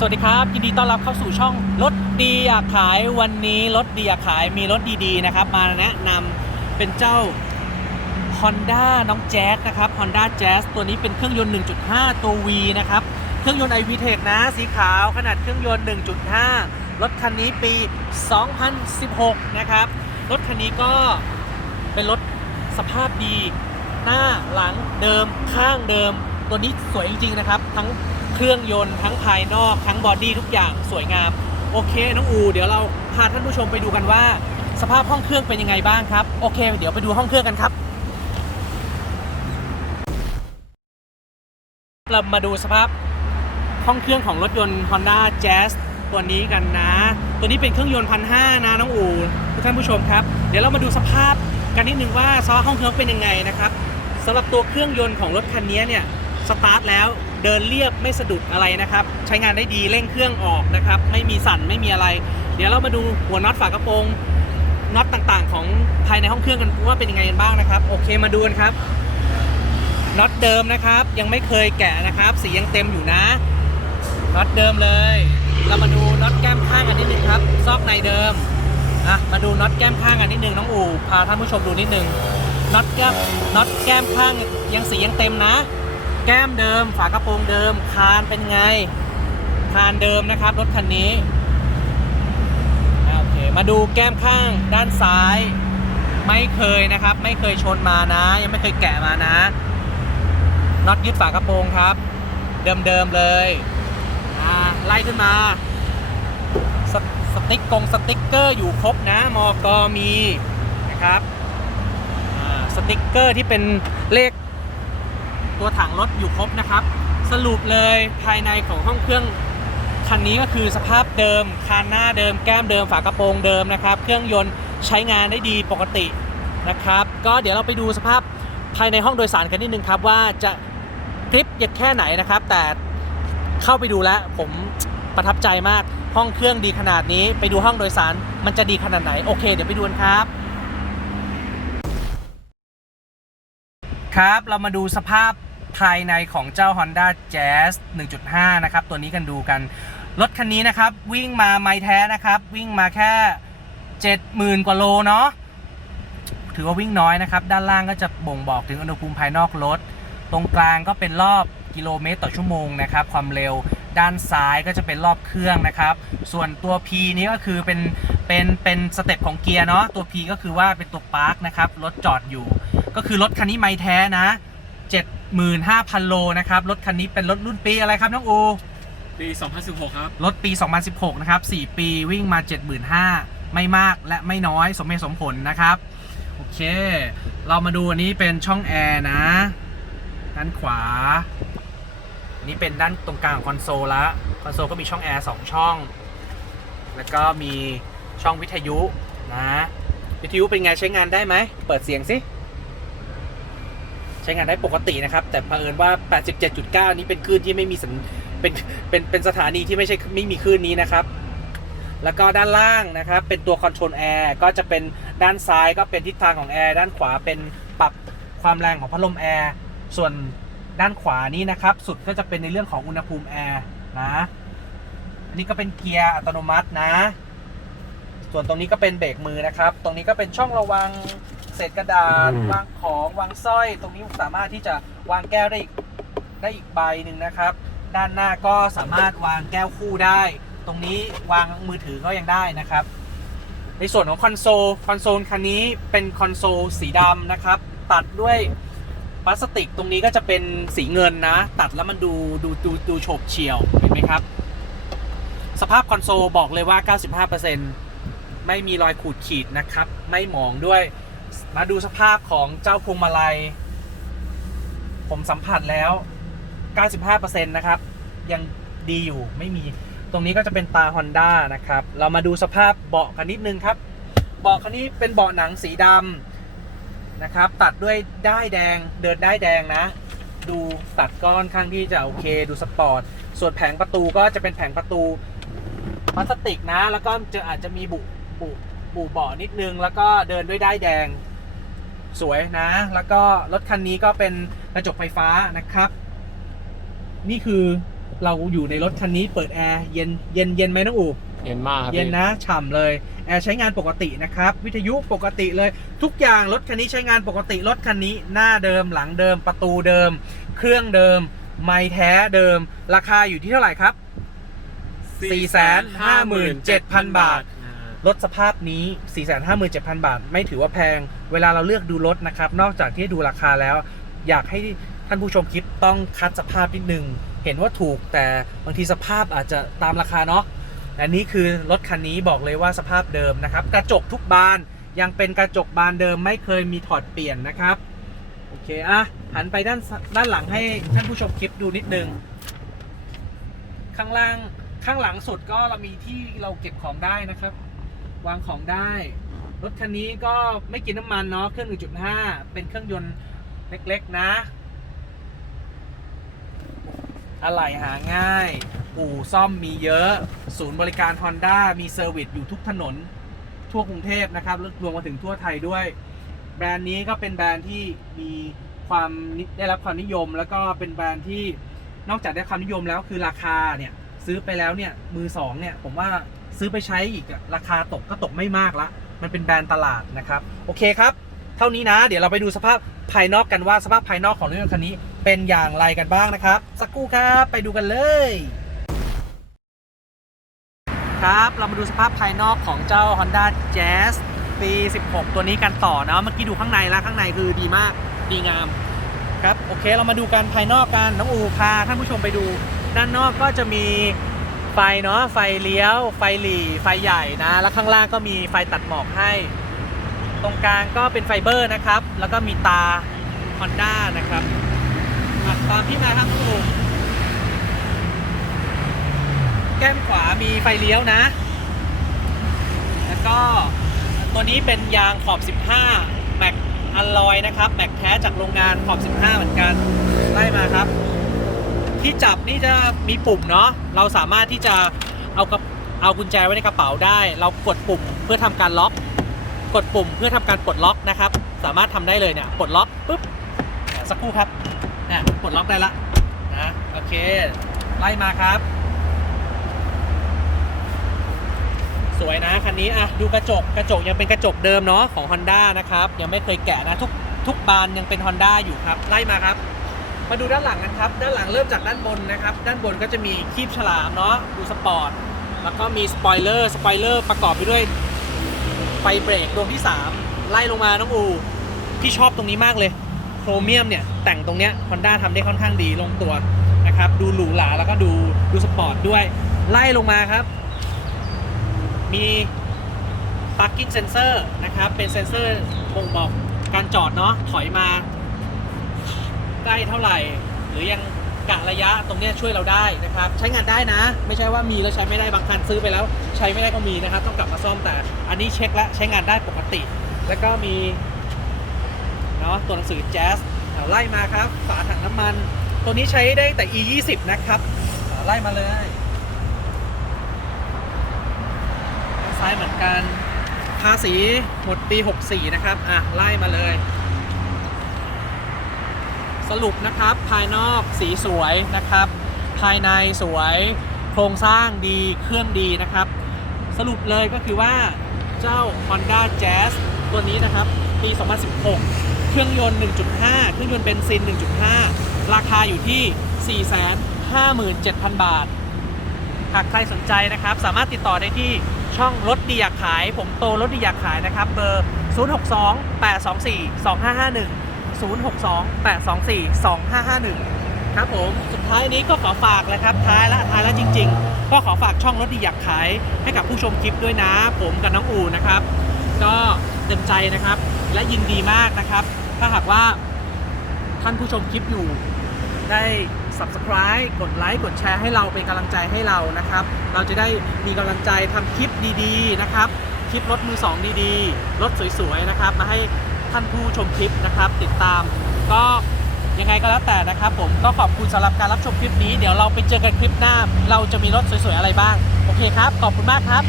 สวัสดีครับ ยินดีต้อนรับเข้าสู่ช่องรถดีอยากขายวันนี้รถดีอยากขายมีรถดีๆนะครับ มาแนะนำเป็นเจ้า Honda น้องแจ๊สนะครับ Honda Jazz ตัวนี้เป็นเครื่องยนต์ 1.5 ตัว V นะครับ เครื่องยนต์ iVTEC นะ สีขาวขนาดเครื่องยนต์ 1.5 รถคันนี้ปี 2016 นะครับ รถคันนี้ก็เป็นรถสภาพดี หน้าหลังเดิมข้างเดิม ตัวนี้สวยจริงๆนะครับ ทั้ง เครื่องยนต์ทั้งภายนอกทั้งบอดี้ทุกอย่างสวยงาม โอเค น้องอู เดี๋ยวเราพาท่านผู้ชมไปดูกันว่า สภาพห้องเครื่องเป็นยังไงบ้างครับ โอเค เดี๋ยวไปดูห้องเครื่องกันครับ เรามาดูสภาพห้องเครื่องของรถยนต์ Honda Jazz ตัวนี้กันนะ ตัวนี้เป็นเครื่องยนต์พันห้านะน้องอูทุกท่านผู้ชมครับ เดี๋ยวเรามาดูสภาพกันนิดนึงว่าสภาพห้องเครื่องเป็นยังไงนะครับสำหรับตัวเครื่องยนต์ของรถคันนี้เนี่ย สตาร์ทแล้วเดินเรียบไม่สะดุดอะไรนะครับ ใช้งานได้ดีเร่งเครื่องออกนะครับ ไม่มีสั่นไม่มีอะไร เดี๋ยวเรามาดูหัวน็อตฝากระโปรงน็อตต่างๆ ของภายในห้องเครื่องกันว่าเป็นยังไงกันบ้างนะครับ โอเคมาดูกันครับน็อตเดิมนะครับ ยังไม่เคยแกะนะครับ สียังเต็มอยู่นะน็อตเดิมเลย เรามาดูน็อตแก้มข้างกันนิดนึงครับซอกในเดิมอะมาดูน็อตแก้มข้างกันนิดนึงน้องอูพาท่านผู้ชมดูนิดนึงน็อตแก้มน็อตแก้มข้างยังสียังเต็มนะ แก้มเดิม ฝากระโปรงเดิม คานเป็นไง คานเดิมนะครับ รถคันนี้โอเคมาดูแก้มข้างด้านซ้าย ไม่เคยนะครับ ไม่เคยชนมานะ ยังไม่เคยแกะมานะน็อตยึดฝากระโปรงครับ เดิมๆเลยไล่ขึ้นมาสสติ๊กกงสติ๊กเกอร์อยู่ครบนะมอกอมีนะครับสติ๊กเกอร์ที่เป็นเลข ตัวถังรถอยู่ครบนะครับ สรุปเลยภายในของห้องเครื่องคันนี้ก็คือสภาพเดิมคานหน้าเดิมแก้มเดิมฝากระโปรงเดิมนะครับ เครื่องยนต์ใช้งานได้ดีปกตินะครับ ก็เดี๋ยวเราไปดูสภาพภายในห้องโดยสารกันนิดนึงครับ ว่าจะคลิปยแค่ไหนนะครับ แต่เข้าไปดูแล้วผมประทับใจมากห้องเครื่องดีขนาดนี้ ไปดูห้องโดยสารมันจะดีขนาดไหน โอเค เดี๋ยวไปดูกันครับ ครับเรามาดูสภาพ ภายในของเจ้า Honda Jazz 1.5 นะครับ ตัวนี้กันดูกัน รถคันนี้นะครับ วิ่งมาไม่แท้นะครับ วิ่งมาแค่ 70,000 กว่าโลเนาะถือว่าวิ่งน้อยนะครับ ด้านล่างก็จะบ่งบอกถึงอุณหภูมิภายนอกรถ ตรงกลางก็เป็นรอบกิโลเมตรต่อชั่วโมงนะครับ ความเร็วด้านซ้ายก็จะเป็นรอบเครื่องนะครับ ส่วนตัว P นี้ก็คือเป็นเป็นเป็นสเต็ปของเกียร์เนาะ ตัว P ก็คือว่าเป็นตัวปาร์คนะครับ รถจอดอยู่ ก็คือรถคันนี้ไม่แท้นะ 75,000 โลนะครับ รถคันนี้เป็นรถรุ่นปีอะไรครับน้องอู ปี 2016 ครับ รถปี 2016 นะครับ 4 ปีวิ่งมา 75,000 ไม่มากและไม่น้อยสมเหตุสมผลนะครับ โอเค เรามาดูอันนี้เป็นช่องแอร์นะ ด้านขวา อันนี้เป็นด้านตรงกลางของคอนโซลละ คอนโซลก็มีช่องแอร์2ช่อง แล้วก็มีช่องวิทยุนะ วิทยุเป็นไงใช้งานได้ไหม เปิดเสียงสิใช้งานได้ปกตินะครับ แต่เผอิญว่า 87.9 นี้เป็นคลื่นที่ไม่มีสัญเป็นเป็นเป็นสถานีที่ไม่ใช่ไม่มีคลื่นนี้นะครับ แล้วก็ด้านล่างนะครับ เป็นตัวคอนโทรลแอร์ก็จะเป็นด้านซ้ายก็เป็นทิศทางของแอร์ด้านขวาเป็นปรับความแรงของพัดลมแอร์ส่วนด้านขวานี้นะครับ สุดก็จะเป็นในเรื่องของอุณหภูมิแอร์นะอันนี้ก็เป็นเกียร์อัตโนมัตินะ ส่วนตรงนี้ก็เป็นเบรกมือนะครับ ตรงนี้ก็เป็นช่องระวัง เศษกระดาษ อืม วางของวางสร้อย ตรงนี้สามารถที่จะวางแก้วได้อีกได้อีกใบหนึ่งนะครับ ด้านหน้าก็สามารถวางแก้วคู่ได้ ตรงนี้วางมือถือก็ยังได้นะครับ ในส่วนของคอนโซลคอนโซลคันนี้เป็นคอนโซลสีดำนะครับ ตัดด้วยพลาสติกตรงนี้ก็จะเป็นสีเงินนะ ตัดแล้วมันดูดูดูดูโฉบเฉี่ยวเห็นไหมครับ สภาพคอนโซลบอกเลยว่า 95%ไม่มีรอยขูดขีดนะครับ ไม่หมองด้วย มาดูสภาพของเจ้าพวงมาลัย ผมสัมผัสแล้ว 95%นะครับ ยังดีอยู่ไม่มี ตรงนี้ก็จะเป็นตา Honda นะครับ เรามาดูสภาพเบาะกันนิดนึงครับ เบาะคันนี้เป็นเบาะหนังสีดำนะครับ ตัดด้วยด้ายแดงเดินด้ายแดงนะ ดูตัดก้อนข้างที่จะโอเค ดูสปอร์ต ส่วนแผงประตูก็จะเป็นแผงประตูพลาสติกนะ แล้วก็จะอาจจะมีบุบุบุเบาะนิดนึงแล้วก็เดินด้วยด้ายแดง สวยนะ แล้วก็รถคันนี้ก็เป็นกระจกไฟฟ้านะครับ นี่คือเราอยู่ในรถคันนี้เปิดแอร์เย็นเย็นเย็นไหมน้องอูเย็นมากครับเย็นพี่นะฉ่ำเลย แอร์ใช้งานปกตินะครับ วิทยุปกติเลย ทุกอย่างรถคันนี้ใช้งานปกติรถคันนี้หน้าเดิมหลังเดิม ประตูเดิม เครื่องเดิม ไม้แท้เดิม ราคาอยู่ที่เท่าไหร่ครับ 457,000 บาท รถสภาพนี้ 457,000 บาท ไม่ถือว่าแพง เวลาเราเลือกดูรถนะครับ นอกจากที่ดูราคาแล้ว อยากให้ท่านผู้ชมคลิปต้องคัดสภาพนิดนึง เห็นว่าถูกแต่บางทีสภาพอาจจะตามราคาเนาะ อันนี้คือรถคันนี้บอกเลยว่าสภาพเดิมนะครับ กระจกทุกบานยังเป็นกระจกบานเดิมไม่เคยมีถอดเปลี่ยนนะครับ โอเคอะหันไปด้านด้านหลังให้ท่านผู้ชมคลิปดูนิดนึง ข้างล่างข้างหลังสุดก็เรามีที่เราเก็บของได้นะครับ วางของได้ รถคันนี้ก็ไม่กินน้ำมันเนาะเครื่อง 1.5 เป็นเครื่องยนต์เล็กๆนะ อะไหล่หาง่าย อู่ซ่อมมีเยอะ ศูนย์บริการ Honda มีเซอร์วิสอยู่ทุกถนน ทั่วกรุงเทพนะครับรวมมาถึงทั่วไทยด้วย แบรนด์นี้ก็เป็นแบรนด์ที่มีความได้รับความนิยม แล้วก็เป็นแบรนด์ที่นอกจากได้ความนิยมแล้วคือราคาเนี่ยซื้อไปแล้วเนี่ยมือสองเนี่ยผมว่า ซื้อไปใช้อีกราคาตกก็ตกไม่มากละ มันเป็นแบรนด์ตลาดนะครับ โอเคครับ เท่านี้นะ เดี๋ยวเราไปดูสภาพภายนอกกันว่าสภาพภายนอกของรถยนต์คันนี้เป็นอย่างไรกันบ้างนะครับ สักครู่ครับไปดูกันเลยครับเรามาดูสภาพภายนอกของเจ้า Honda Jazz ปี 16 ตัวนี้กันต่อนะเมื่อกี้ดูข้างในแล้วข้างในคือดีมากดีงามครับโอเคเรามาดูกันภายนอกกันน้องอูพาท่านผู้ชมไปดู ด้านนอกก็จะมี ไฟเนาะไฟเลี้ยว ไฟหลีไฟใหญ่นะ แล้วข้างล่างก็มีไฟตัดหมอกให้ ตรงกลางก็เป็นไฟเบอร์นะครับ แล้วก็มีตา Honda นะครับตามพี่มาครับน้องอูแก้มขวามีไฟเลี้ยวนะ แล้วก็ตัวนี้เป็นยางขอบ 15แม็กอลลอยนะครับแม็กแท้จากโรงงานขอบ 15 เหมือนกันไล่มาครับ ที่จับนี่จะมีปุ่มเนาะเราสามารถที่จะเอากระเอากุญแจไว้ในกระเป๋าได้ เรากดปุ่มเพื่อทำการล็อก กดปุ่มเพื่อทำการปลดล็อกนะครับ สามารถทำได้เลยเนี่ยปลดล็อกปุ๊บสักครู่ครับนี่ปลดล็อกได้ละนะโอเค ไล่มาครับ สวยนะคันนี้อะดูกระจกกระจกยังเป็นกระจกเดิมเนาะของ Honda นะครับ ยังไม่เคยแกะนะทุกทุกบานยังเป็น Honda อยู่ครับ ไล่มาครับ มาดูด้านหลังกันครับ ด้านหลังเริ่มจากด้านบนนะครับ ด้านบนก็จะมีคีบฉลามเนาะ ดูสปอร์ต แล้วก็มีสปอยเลอร์ สปอยเลอร์ประกอบไปด้วยไฟเบรกดวงที่ 3 ไล่ลงมาน้องอูพี่ชอบตรงนี้มากเลย โครเมียมเนี่ย แต่งตรงเนี้ย Honda ทำได้ค่อนข้างดีลงตัวนะครับ ดูหรูหราแล้วก็ดูดูสปอร์ตด้วย ไล่ลงมาครับ มี parking sensor นะครับ เป็นเซนเซอร์บ่งบอกการจอดเนาะ ถอยมา ใกล้เท่าไหร่ หรือยังกะระยะตรงนี้ช่วยเราได้นะครับ ใช้งานได้นะ ไม่ใช่ว่ามีแล้วใช้ไม่ได้บางคันซื้อไปแล้ว ใช้ไม่ได้ก็มีนะครับ ต้องกลับมาซ่อมแต่ อันนี้เช็คแล้วใช้งานได้ปกติ แล้วก็มีเนาะตัวหนังสือแจ๊สไล่มาครับฝาถังน้ำมัน ตัวนี้ใช้ได้แต่ e 2 0นะครับไล่มาเลยซ้ายเหมือนกันภาษีหมดปี 64 นะครับ อะ ไล่มาเลย สรุปนะครับภายนอกสีสวยนะครับ ภายในสวยโครงสร้างดีเครื่องดีนะครับ สรุปเลยก็คือว่าเจ้า Honda Jazz ตัวนี้นะครับ ปี 2016 เครื่องยนต์ 1.5 เครื่องยนต์เบนซิน 1.5 ราคาอยู่ที่ 457,000 บาท หากใครสนใจนะครับ สามารถติดต่อได้ที่ช่องรถดีอยากขาย ผมโตรถดีอยากขายนะครับเบอร์ 062 824 2551 062 824 2551 ครับผมสุดท้ายนี้ก็ขอฝากนะครับท้ายละท้ายละจริง ๆ ก็ขอฝากช่องรถดีอยากขายให้กับผู้ชมคลิปด้วยนะ ผมกับน้องอูนะครับ ก็เต็มใจนะครับ และยินดีมากนะครับ ถ้าหากว่าท่านผู้ชมคลิปอยู่ได้ subscribe กดไลค์ กดแชร์ให้เราเป็นกำลังใจให้เรานะครับ เราจะได้มีกำลังใจทำคลิปดีๆนะครับ คลิปรถมือสองดีๆ รถสวยๆนะครับ มาให้ ท่านผู้ชมคลิปนะครับ ติดตาม ก็ยังไงก็แล้วแต่นะครับ ผมก็ขอบคุณสำหรับการรับชมคลิปนี้เดี๋ยวเราไปเจอกันคลิปหน้า เราจะมีรถสวยๆอะไรบ้าง โอเคครับ ขอบคุณมากครับ